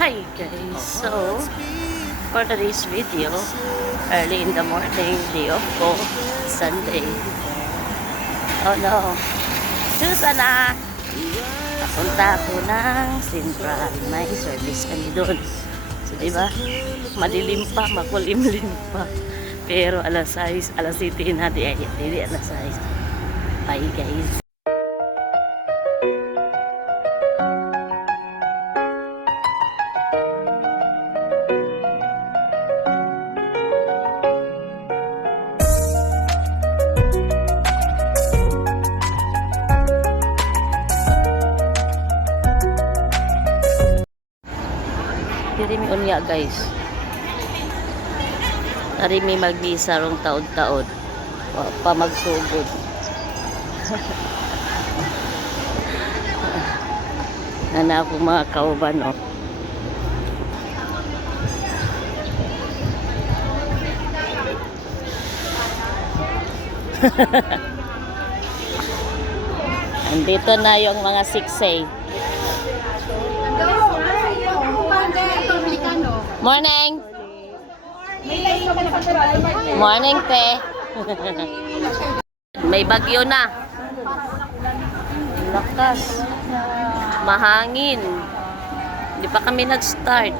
Hi guys, so for today's video, early in the morning, day off ko, Sunday. Oh no, Susan na! Papunta ako ng Central, may service kami doon. So diba, madilim pa, makulimlim pa. Pero alas 6, alas 7 na, di alas 6. Bye guys. Diri mi unya guys. Ari mi magbisa rong taod-taod. Wa pa magsugod. Nana ako mga kauban no. Andito na yung mga siksay. Morning! Morning, pe! May bagyo na. Lakas. Mahangin. Hindi pa kami nag-start.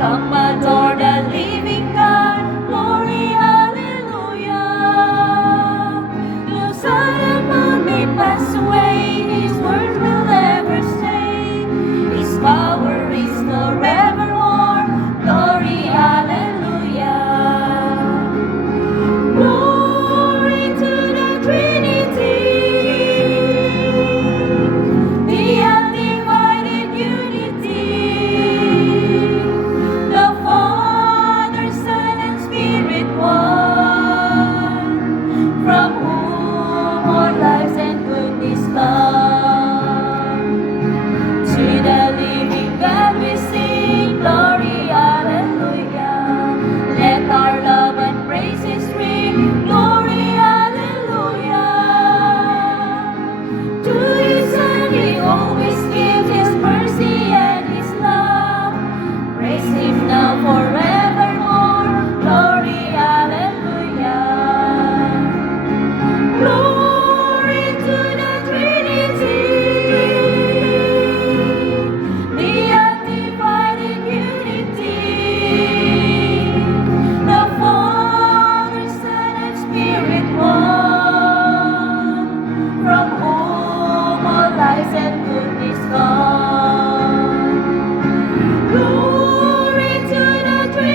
Come adore the living God, glory, hallelujah. The sun and moon may pass away, His word will ever stay. His power is forevermore, glory, hallelujah. Glory to the Trinity, the undivided unity. From whom all lives and goodness come. To the living God we sing, glory, hallelujah. Let our love and praises ring, glory, hallelujah. To His Son He always gives His mercy and His love. Praise Him now forevermore, glory, hallelujah. Glory to the Trinity, the undivided unity, the Father, Son, and Spirit one, from whom all lives and goodness come. Glory to the Trinity.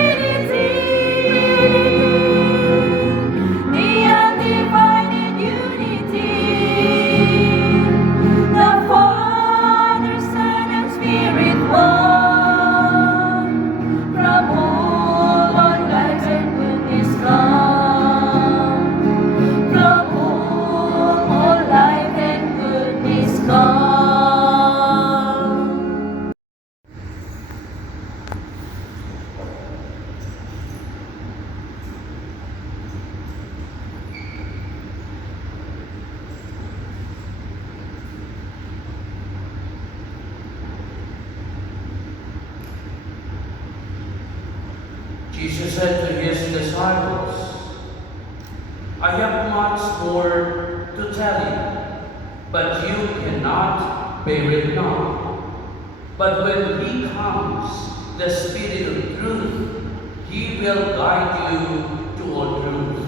Jesus said to his disciples, I have much more to tell you, but you cannot bear it now. But when he comes, the Spirit of truth, he will guide you to all truth.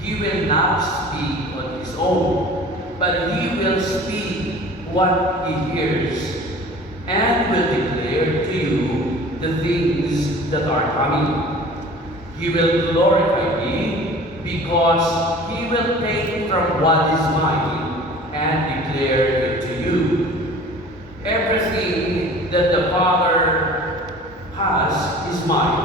He will not speak on his own, but he will speak what he hears, and will declare to you the things that are coming. He will glorify me, because he will take from what is mine and declare it to you. Everything that the Father has is mine.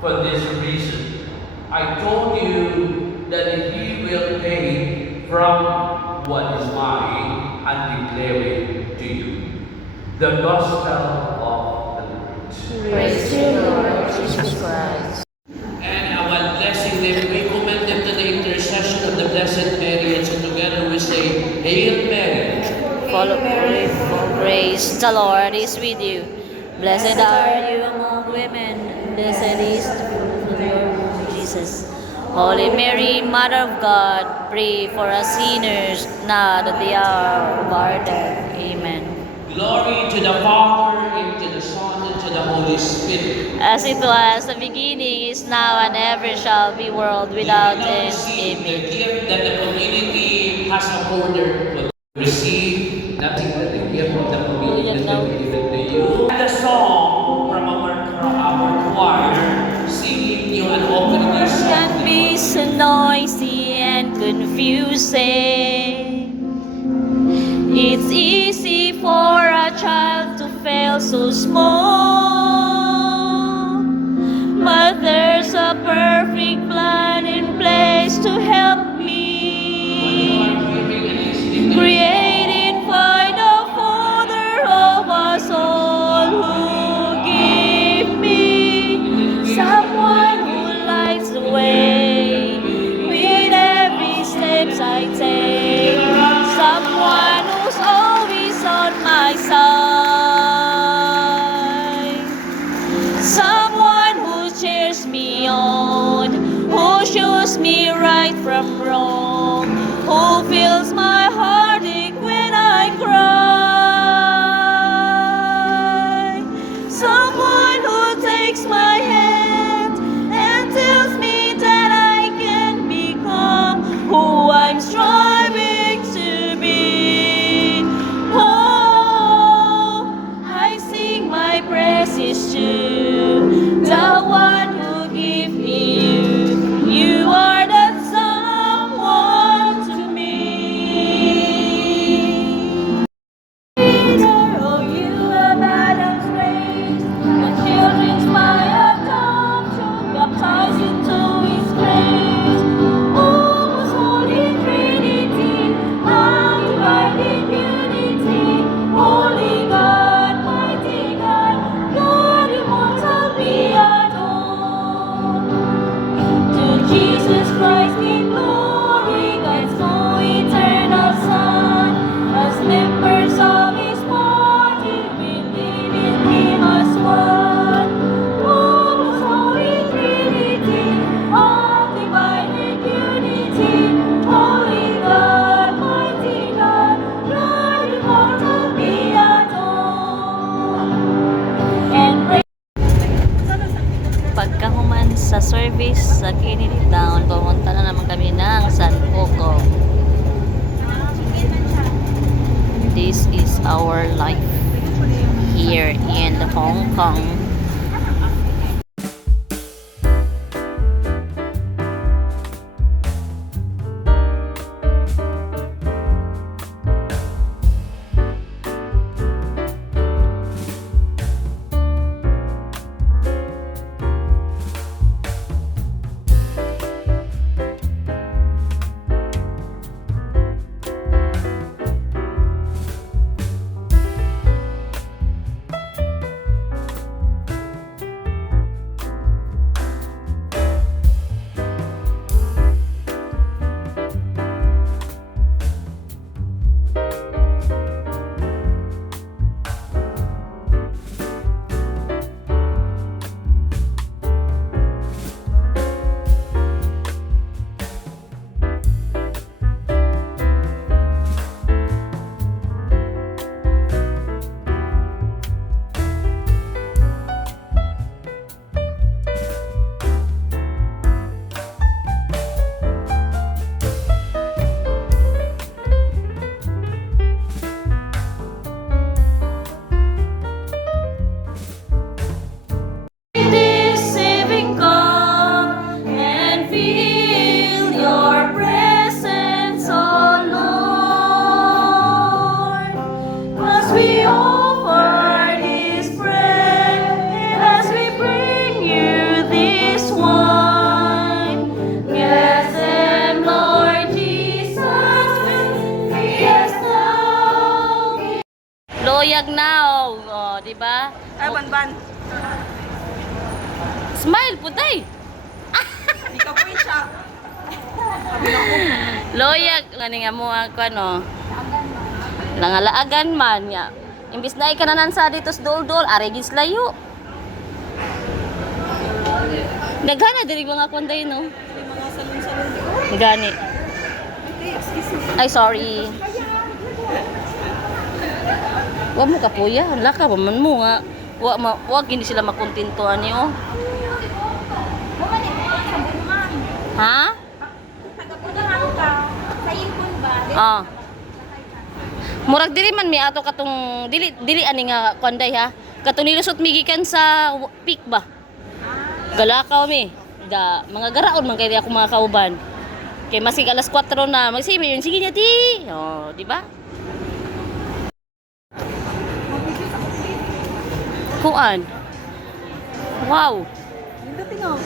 For this reason, I told you that he will take from what is mine and declare it to you. The Gospel of the Lord. Praise to you, Lord Jesus Christ. And our blessing them, we commend them to the intercession of the Blessed Mary, and so together we say, Hail Mary, Full of grace, the Lord is with you. Blessed are you among women, blessed is the fruit of your womb, Jesus. Holy Mary, Mother of God, pray for us sinners, now at the hour of our death. Amen. glory to the Father, and to the Son, and to the Holy Spirit. As it was the beginning, is now, and ever shall be, world without end. Receive the Amen. gift that the community has afforded. Receive nothing but the gift of the community that we give it to you. And the song from our choir, singing new and opening your Can song. be so noisy and confusing. It's easy for a child to fail so small, but there's a perfect plan in place to help me. Created by the Father of us all, who give me someone who lights the way with every steps I take, someone who's always on my side, someone who cheers me on, who shows me right from wrong, who fills my heartache when I cry, someone who takes my hand and tells me that I can become who I'm striving to be. Oh, I sing my praises to the one who gave me you. You are that someone to me. Leader, oh, you have Adam's race, the children's fire adoption, baptized into His grace. Oh, most holy Trinity, undivided unity, holy God, mighty God, God immortal, be adored. To Jesus Christ be glory, God's co-eternal Son. As members of His body, we live in Him as one. Oh, most holy Trinity, undivided unity, holy God, mighty God, God immortal, be adored. And pagkahuman sa service sa Kennedy Town, pumunta na naman kami ng San Poco. This is our life here in Hong Kong. vlog now. Oh, di ba? Ay, banban. Smile, putay. Hindi ka po siya. Loyag, ngani nga mo ako ano. Nangalaagan man ya. Imbis na ikananan sa dito sa dol-dol, aregis layo. Naghana diri mga kwanday no. Yung mga salon-salon. Gani. Okay, excuse me. Ay, sorry. Wa mo kapuya, laka pa man mo nga. Wa hindi sila makontentuhan niyo. Ha? Taga-punahan ka. Sa impon ba? Ah. Murag diri man mi ato katong dili ani nga kwanday ha. Katong nilusot migikan sa peak ba. Galakaw mi. Mga garaon man kay ako mga kauban. Kay masig alas 4 na magsibi yun sige niya di. Oh, di ba? Kuan. Wow. Yung dating ako.